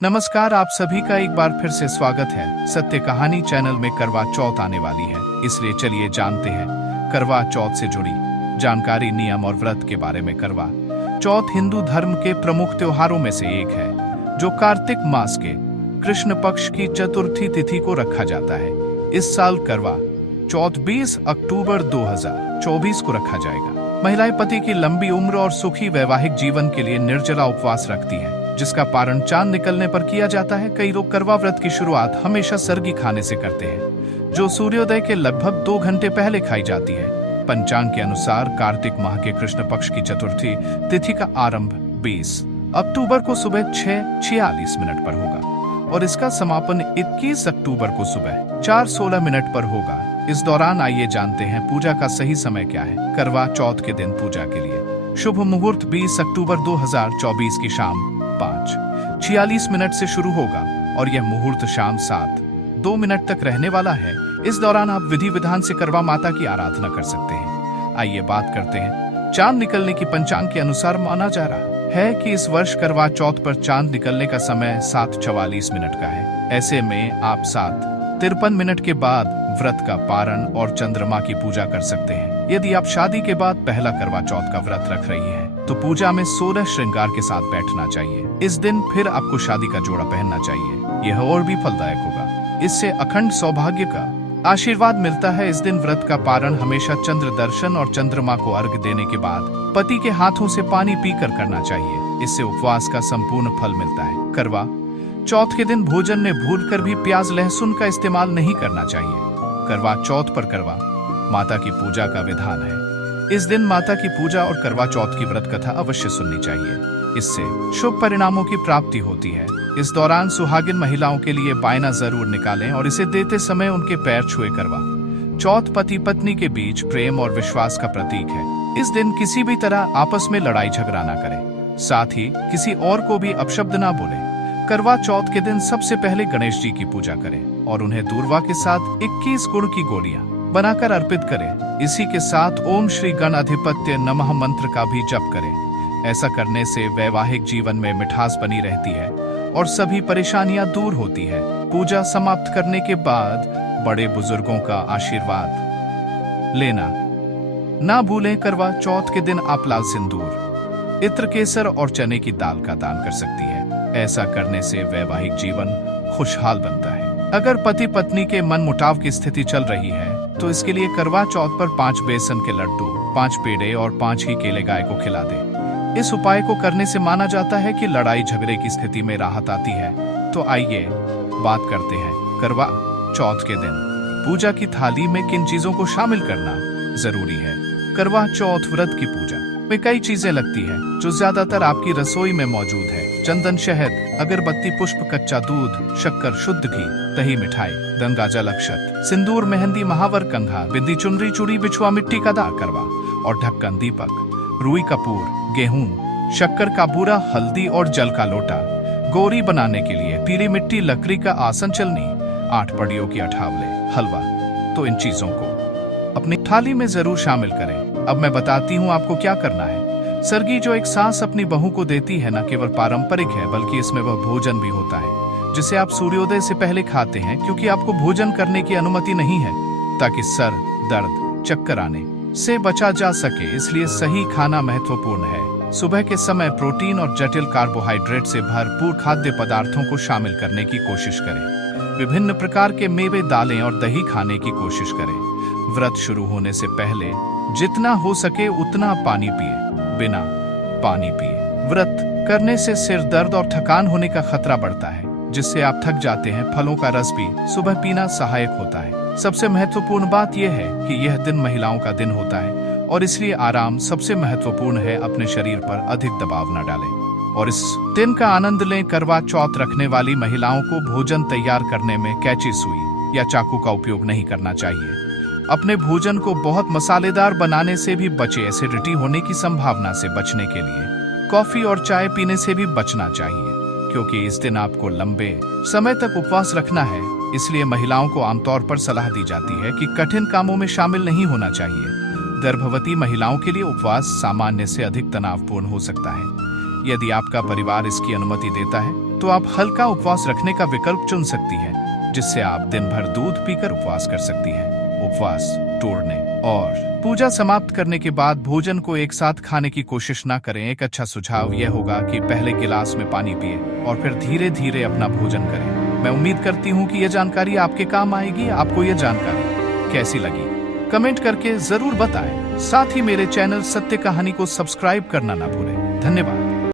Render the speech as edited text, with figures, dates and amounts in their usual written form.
नमस्कार, आप सभी का एक बार फिर से स्वागत है। सत्य कहानी चैनल में करवा चौथ आने वाली है, इसलिए चलिए जानते हैं करवा चौथ से जुड़ी जानकारी, नियम और व्रत के बारे में। करवा चौथ हिंदू धर्म के प्रमुख त्योहारों में से एक है, जो कार्तिक मास के कृष्ण पक्ष की चतुर्थी तिथि को रखा जाता है। इस साल करवा चौथ 20 अक्टूबर 2024 को रखा जाएगा। महिलाएं पति की लंबी उम्र और सुखी वैवाहिक जीवन के लिए निर्जला उपवास रखती हैं, जिसका पारण चांद निकलने पर किया जाता है। कई लोग करवा व्रत की शुरुआत हमेशा सरगी खाने से करते हैं, जो सूर्योदय के लगभग 2 घंटे पहले खाई जाती है। पंचांग के अनुसार कार्तिक माह के कृष्ण पक्ष की चतुर्थी तिथि का आरंभ 20 अक्टूबर को सुबह 6:46 पर होगा और इसका समापन 21 अक्टूबर को सुबह 4:16 पर होगा। इस दौरान आइए जानते हैं पूजा का सही समय क्या है। करवा चौथ के दिन पूजा के लिए शुभ मुहूर्त 20 अक्टूबर 2024 की शाम 5:46 से शुरू होगा और यह मुहूर्त शाम 7:02 तक रहने वाला है। इस दौरान आप विधि विधान से करवा माता की आराधना कर सकते हैं। आइए बात करते हैं चांद निकलने की। पंचांग के अनुसार माना जा रहा है कि इस वर्ष करवा चौथ पर चांद निकलने का समय 7:44 का है। ऐसे में आप 7:53 के बाद व्रत का पारण और चंद्रमा की पूजा कर सकते हैं। यदि आप शादी के बाद पहला करवा चौथ का व्रत रख रही हैं, तो पूजा में 16 श्रृंगार के साथ बैठना चाहिए। इस दिन फिर आपको शादी का जोड़ा पहनना चाहिए, यह और भी फलदायक होगा। इससे अखंड सौभाग्य का आशीर्वाद मिलता है। इस दिन व्रत का पारण हमेशा चंद्र दर्शन और चंद्रमा को अर्घ्य देने के बाद पति के हाथों से पानी पीकर करना चाहिए। इससे उपवास का संपूर्ण फल मिलता है। करवा चौथ के दिन भोजन में भूलकर भी प्याज लहसुन का इस्तेमाल नहीं करना चाहिए। करवा चौथ पर करवा माता की पूजा का विधान है। इस दिन माता की पूजा और करवा चौथ की व्रत कथा अवश्य सुननी चाहिए, इससे शुभ परिणामों की प्राप्ति होती है। इस दौरान सुहागिन महिलाओं के लिए बायना जरूर निकालें और इसे देते समय उनके पैर छुए। करवा चौथ पति पत्नी के बीच प्रेम और विश्वास का प्रतीक है। इस दिन किसी भी तरह आपस में लड़ाई झगड़ा ना करें, साथ ही किसी और को भी अपशब्द ना बोले। करवा चौथ के दिन सबसे पहले गणेश जी की पूजा करें और उन्हें दूर्वा के साथ 21 गुड़ की गोलियां बनाकर अर्पित करें। इसी के साथ ओम श्री गणाधिपत्य नमः मंत्र का भी जप करें। ऐसा करने से वैवाहिक जीवन में मिठास बनी रहती है और सभी परेशानियां दूर होती है। पूजा समाप्त करने के बाद बड़े बुजुर्गों का आशीर्वाद लेना ना भूलें। करवा चौथ के दिन आप लाल सिंदूर, इत्र, केसर और चने की दाल का दान कर सकती है। ऐसा करने से वैवाहिक जीवन खुशहाल बनता है। अगर पति पत्नी के मन मुटाव की स्थिति चल रही है, तो इसके लिए करवा चौथ पर 5 बेसन के लड्डू, 5 पेड़े और 5 ही केले गाय को खिला दें। इस उपाय को करने से माना जाता है कि लड़ाई झगड़े की स्थिति में राहत आती है। तो आइए बात करते हैं करवा चौथ के दिन पूजा की थाली में किन चीजों को शामिल करना जरूरी है। करवा चौथ व्रत की पूजा में कई चीजें लगती है, जो ज्यादातर आपकी रसोई में मौजूद है। चंदन, शहद, अगरबत्ती, पुष्प, कच्चा दूध, शक्कर, शुद्ध घी, दही, मिठाई, गंगा जल, अक्षत, सिंदूर, मेहंदी, महावर, कंघा, बिंदी, चुनरी, चूड़ी, बिछुआ, मिट्टी का दाग, करवा और ढक्कन, दीपक, रुई, कपूर, गेहूं, शक्कर का बूरा, हल्दी और जल का लोटा। गौरी बनाने के लिए पीली मिट्टी, लकड़ी का आसन, चलनी, 8 पड़ियों की अठावले, हलवा। तो इन चीजों को अपनी थाली में जरूर शामिल करें। अब मैं बताती हूँ आपको क्या करना है। सरगी जो एक सास अपनी बहू को देती है, न केवल पारंपरिक है, बल्कि इसमें वह भोजन भी होता है जिसे आप सूर्योदय से पहले खाते हैं, क्योंकि आपको भोजन करने की अनुमति नहीं है, ताकि सर दर्द, चक्कर आने से बचा जा सके। इसलिए सही खाना महत्वपूर्ण है। सुबह के समय प्रोटीन और जटिल कार्बोहाइड्रेट से भरपूर खाद्य पदार्थों को शामिल करने की कोशिश करें। विभिन्न प्रकार के मेवे, दालें और दही खाने की कोशिश करें। व्रत शुरू होने से पहले जितना हो सके उतना पानी पिए। बिना पानी पिए व्रत करने से सिर दर्द और थकान होने का खतरा बढ़ता है, जिससे आप थक जाते हैं। फलों का रस भी सुबह पीना सहायक होता है। सबसे महत्वपूर्ण बात यह है कि यह दिन महिलाओं का दिन होता है और इसलिए आराम सबसे महत्वपूर्ण है। अपने शरीर पर अधिक दबाव न डालें और इस दिन का आनंद लें। करवा चौथ रखने वाली महिलाओं को भोजन तैयार करने में कैंची, सुई या चाकू का उपयोग नहीं करना चाहिए। अपने भोजन को बहुत मसालेदार बनाने से भी बचे। एसिडिटी होने की संभावना से बचने के लिए कॉफी और चाय पीने से भी बचना चाहिए, क्योंकि इस दिन आपको लंबे समय तक उपवास रखना है। इसलिए महिलाओं को आमतौर पर सलाह दी जाती है कि कठिन कामों में शामिल नहीं होना चाहिए। गर्भवती महिलाओं के लिए उपवास सामान्य से अधिक तनावपूर्ण हो सकता है। यदि आपका परिवार इसकी अनुमति देता है, तो आप हल्का उपवास रखने का विकल्प चुन सकती हैं, जिससे आप दिन भर दूध पीकर उपवास कर सकती हैं। उपवास तोड़ने और पूजा समाप्त करने के बाद भोजन को एक साथ खाने की कोशिश ना करें। एक अच्छा सुझाव यह होगा कि पहले गिलास में पानी पिए और फिर धीरे धीरे अपना भोजन करें। मैं उम्मीद करती हूँ कि यह जानकारी आपके काम आएगी। आपको यह जानकारी कैसी लगी कमेंट करके जरूर बताएं। साथ ही मेरे चैनल सत्य कहानी को सब्सक्राइब करना ना भूलें। धन्यवाद।